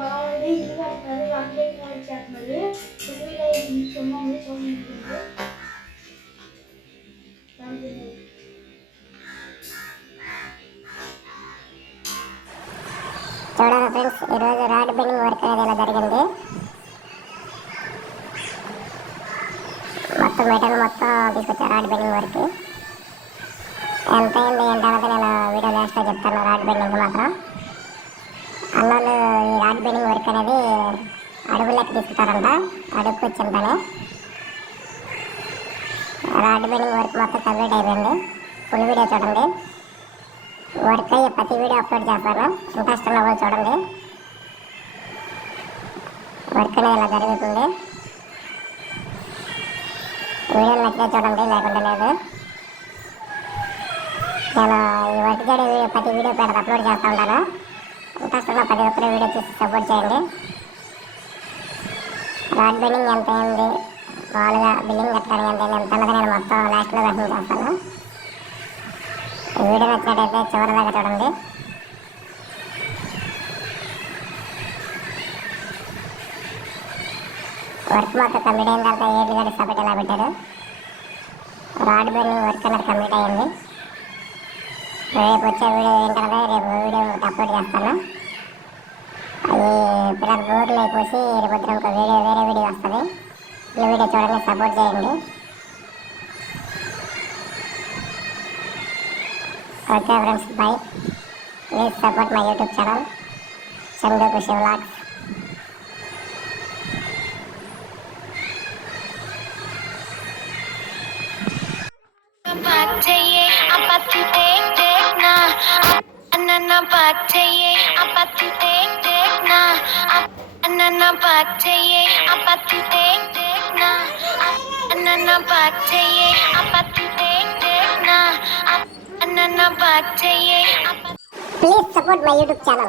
బాగుంది. ఇల్లు కట్టారు రాంబెల్లి వచ్చేస్తున్నది తొమ్మిది తొమ్మిది తొమ్మిది రాంబెల్లి చూడండి. ఫ్రెండ్స్ ఈరోజు రాడ్ బెండింగ్ వర్క్ అనేది ఇలా జరిగింది? మొత్తం మెటల్ మొత్తం తీసుకొచ్చారు రాడ్ బెండింగ్ వర్క్. ఎంత అయింది ఏంటి అన్నది నేను వీడియో లాస్ట్లో చెప్తాను. రాడ్ బెండింగ్ మాత్రం అన్నోళ్ళు ఈ రాడ్ బెండింగ్ వర్క్ అనేది అడుగులకి తీసుకుంటారంట అడుగుకు వచ్చిందని. రాడ్ బెండింగ్ వర్క్ మొత్తం కంప్లీట్ అయిపోయింది. ఫుల్ వీడియో చూడండి. వర్క్ అయ్యే ప్రతి వీడియో అప్లోడ్ చేస్తాను. ఇంట్రెస్ట్ ఉన్న చూడండి. వర్క్ అనేది ఇలా జరుగుతుంది. వీడియో నచ్చితే చూడండి లేకుండా లేదు. నేను ఈ వర్క్ చేయడం ప్రతి వీడియో పేరు అప్లోడ్ చేస్తూ ఉంటాను. ఇంట్రెస్ట్ ఉన్న ప్రతి ఒక్కరు వీడియో చూసి సపోర్ట్ చేయండి. రాడ్ బిల్డింగ్ ఎంత అయింది? మామూలుగా బిల్డింగ్ కట్టడానికి ఎంత అయింది? ఎంత అన్నది నేను మొత్తం లాస్ట్లో వెంటనే చేస్తాను. ఈ వీడియో నచ్చినట్టయితే చివరి దాకా చూడండి. వర్క్ మొత్తం కంప్లీట్ అయిన తర్వాత ఏడు గడి సపరేట్ ఎలా పెట్టారు? రాడ్ బిల్డింగ్ వర్క్ అనేది కంప్లీట్ అయ్యింది రేపు వచ్చే వీడియో ఏంటంటే రేపు వీడియో అప్లోడ్ చేస్తాను. అది పిల్లలు బోర్లు అయిపోసి రేపు పొద్దున ఇంకో వీడియో వేరే వీడియో వస్తుంది ఈ వీడియో చూడండి సపోర్ట్ చేయండి okay friends bye please support my YouTube channel Chandu Khushi vlogs बात चाहिए अब तू देख देखना अन्ना बात चाहिए अब तू देख देखना Please support my YouTube channel.